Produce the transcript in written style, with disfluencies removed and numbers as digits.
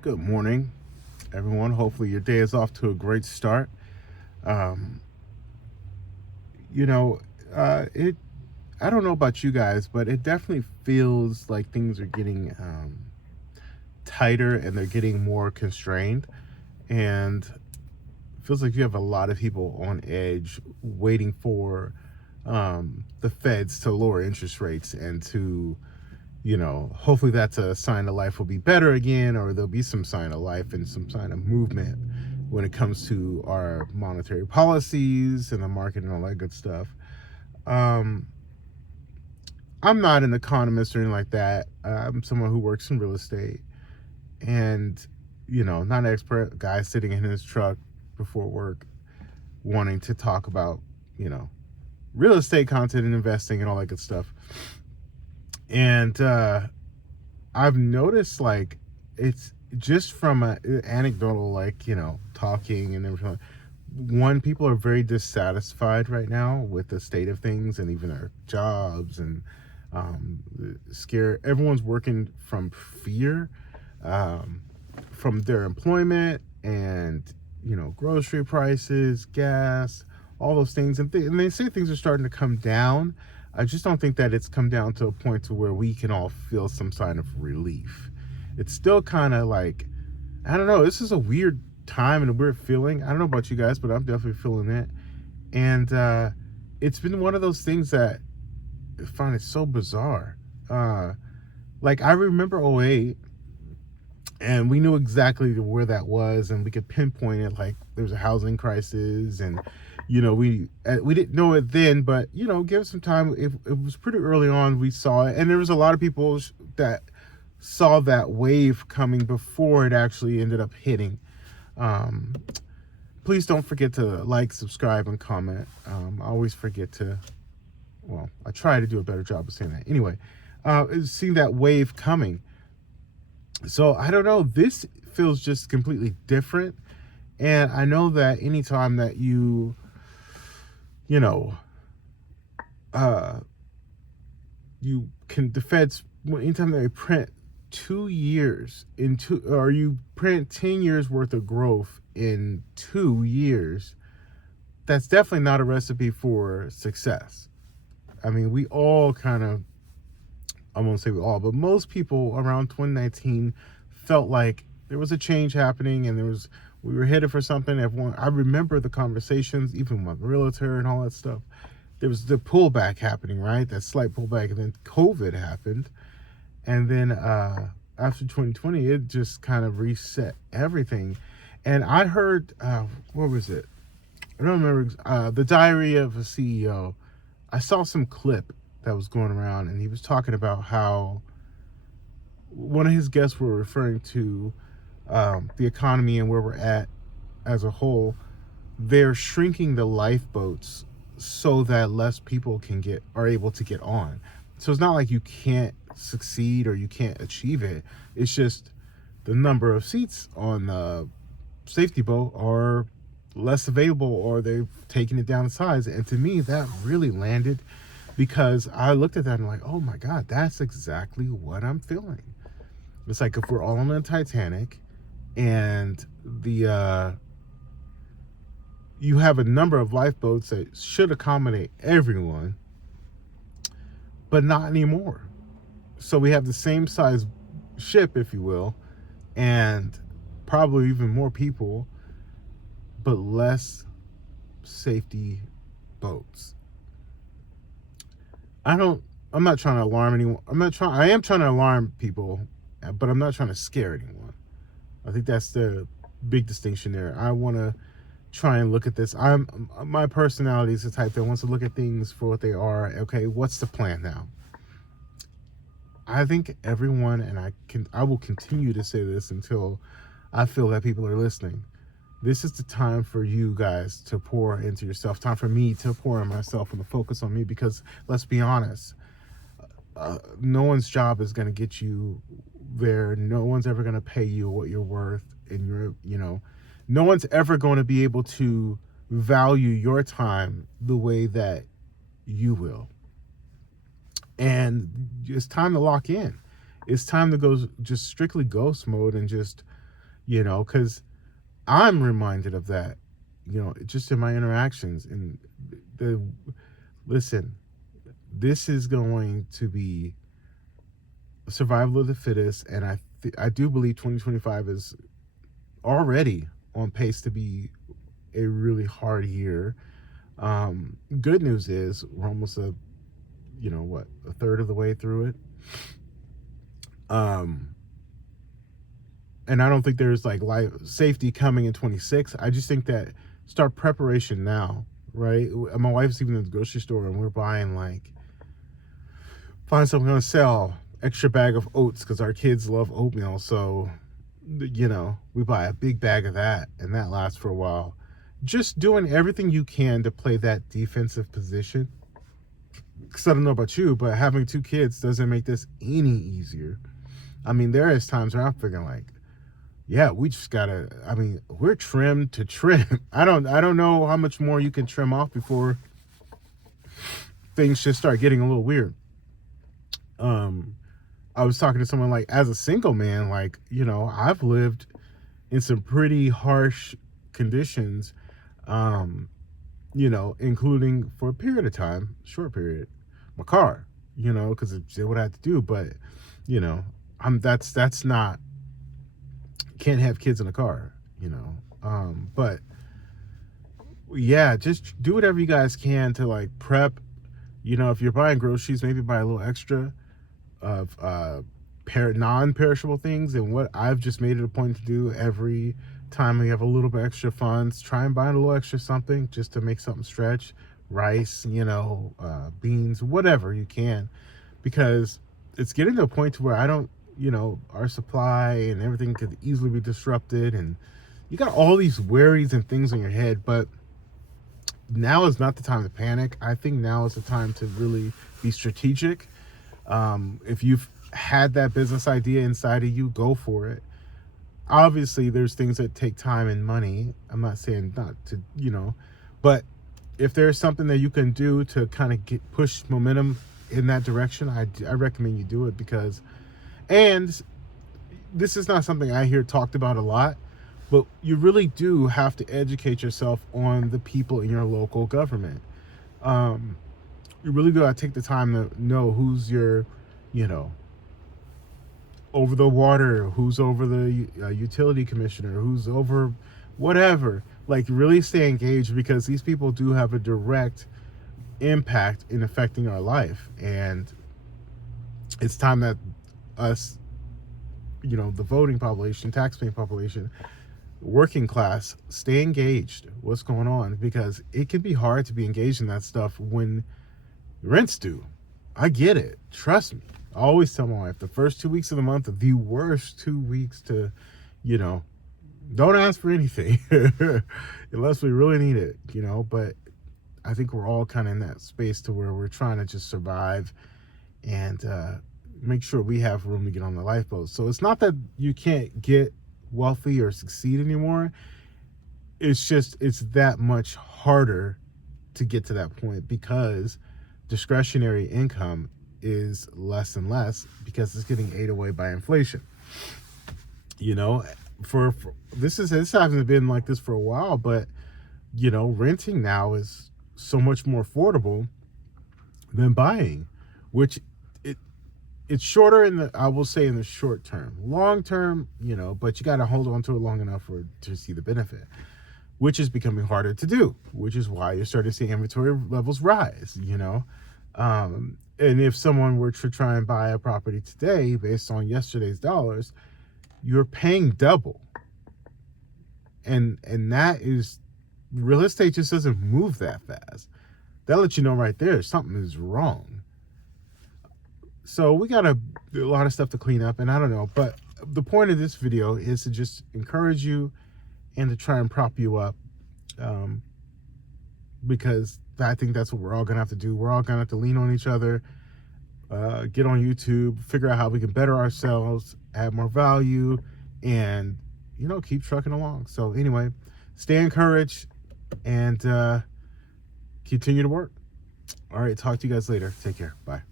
Good morning, everyone. Hopefully, your day is off to a great start. Um, you know, it. I don't know about you guys, but it definitely feels like things are getting tighter and they're getting more constrained, and it feels like you have a lot of people on edge waiting for the Feds to lower interest rates and to hopefully that's a sign that life will be better again, or there'll be some sign of life and some sign of movement when it comes to our monetary policies and the market and all that good stuff. Um, I'm not an economist or anything like that. I'm someone who works in real estate and, not an expert guy sitting in his truck before work wanting to talk about, you know, real estate content and investing and all that good stuff. And I've noticed like it's just from a anecdotal, like talking and everything. One, people are very dissatisfied right now with the state of things and even their jobs and scare. Everyone's working from fear, um, from their employment and grocery prices, gas, all those things, and they say things are starting to come down. I just don't think that it's come down to a point to where we can all feel some sign of relief. It's still kind of like, I don't know. This is a weird time and a weird feeling. I don't know about you guys, but I'm definitely feeling it. And it's been one of those things that I find it so bizarre. Uh, like I remember '08, and we knew exactly where that was, and we could pinpoint it. Like there was a housing crisis, and we didn't know it then, but give it some time. It was pretty early on. We saw it, and there was a lot of people that saw that wave coming before it actually ended up hitting. Um, Please don't forget to like, subscribe, and comment. I always forget to. Well, I try to do a better job of saying that. Anyway, seeing that wave coming. So I don't know. This feels just completely different, and I know that anytime that you know, uh, you can the feds anytime they print 2 years into, or you print 10 years worth of growth in 2 years, that's definitely not a recipe for success. I mean, we all kind of, I won't say we all, but most people around 2019 felt like there was a change happening and we were headed for something. Everyone, I remember the conversations, even with realtor and all that stuff. There was the pullback happening, right? That slight pullback, and then COVID happened, and then after 2020, it just kind of reset everything. And I heard, what was it? I don't remember. The Diary of a CEO. I saw some clip that was going around, and he was talking about how one of his guests were referring to the economy and where we're at as a whole. They're shrinking the lifeboats so that less people are able to get on. So it's not like you can't succeed or you can't achieve it. It's just the number of seats on the safety boat are less available, or they've taken it down in size. And to me, that really landed, because I looked at that and like, oh my God, that's exactly what I'm feeling. It's like if we're all on the Titanic and the you have a number of lifeboats that should accommodate everyone, but not anymore. So we have the same size ship, if you will, and probably even more people, but less safety boats. I don't. I'm not trying to alarm anyone. I am trying to alarm people, but I'm not trying to scare anyone. I think that's the big distinction there. I want to try and look at this. My personality is the type that wants to look at things for what they are. Okay, what's the plan now? I think everyone, and I will continue to say this until I feel that people are listening. This is the time for you guys to pour into yourself. Time for me to pour in myself and to focus on me, because let's be honest, no one's job is going to get you there. No one's ever going to pay you what you're worth, and no one's ever going to be able to value your time the way that you will. And it's time to lock in. It's time to go just strictly ghost mode and just because I'm reminded of that, just in my interactions. And the listen, this is going to be survival of the fittest, and I do believe 2025 is already on pace to be a really hard year. Good news is we're almost a third of the way through it. And I don't think there's like life safety coming in 26. I just think that start preparation now, right? My wife's even in the grocery store and we're buying find something on sale, extra bag of oats because our kids love oatmeal. So, we buy a big bag of that and that lasts for a while. Just doing everything you can to play that defensive position. Because I don't know about you, but having 2 kids doesn't make this any easier. I mean, there is times where I'm thinking yeah, we just gotta. I mean, we're trimmed to trim. I don't know how much more you can trim off before things just start getting a little weird. I was talking to someone as a single man, I've lived in some pretty harsh conditions, including for a period of time, short period, my car, because it did what I had to do. But, that's not, can't have kids in a car, but yeah, just do whatever you guys can to prep, if you're buying groceries, maybe buy a little extra of non-perishable things. And what I've just made it a point to do every time we have a little bit extra funds, try and buy a little extra something just to make something stretch. Rice, beans, whatever you can, because it's getting to a point to where I don't, our supply and everything could easily be disrupted, and you got all these worries and things in your head. But now is not the time to panic. I think now is the time to really be strategic. If you've had that business idea inside of you, go for it. Obviously, there's things that take time and money. I'm not saying not to, but if there's something that you can do to kind of push momentum in that direction, I recommend you do it. And this is not something I hear talked about a lot, but you really do have to educate yourself on the people in your local government. You really do have to take the time to know who's your, over the water, who's over the utility commissioner, who's over whatever. Really stay engaged, because these people do have a direct impact in affecting our life. And it's time that us, the voting population, taxpaying population, working class, stay engaged. What's going on? Because it can be hard to be engaged in that stuff when rent's due. I get it. Trust me. I always tell my wife the first 2 weeks of the month are the worst 2 weeks to, don't ask for anything unless we really need it, but I think we're all kind of in that space to where we're trying to just survive and make sure we have room to get on the lifeboat. So it's not that you can't get wealthy or succeed anymore. It's just, it's that much harder to get to that point because discretionary income is less and less because it's getting ate away by inflation. For this hasn't been like this for a while, but renting now is so much more affordable than buying, which it's shorter I will say in the short term. Long term, but you got to hold on to it long enough to see the benefit, which is becoming harder to do, which is why you're starting to see inventory levels rise, and if someone were to try and buy a property today based on yesterday's dollars, you're paying double. And that is, real estate just doesn't move that fast. That lets you know right there something is wrong. So we got a lot of stuff to clean up, and I don't know, but the point of this video is to just encourage you and to try and prop you up, because I think that's what we're all gonna have to do. We're all gonna have to lean on each other, get on YouTube, figure out how we can better ourselves, add more value, and keep trucking along. So anyway, stay encouraged and continue to work. All right, talk to you guys later. Take care. Bye.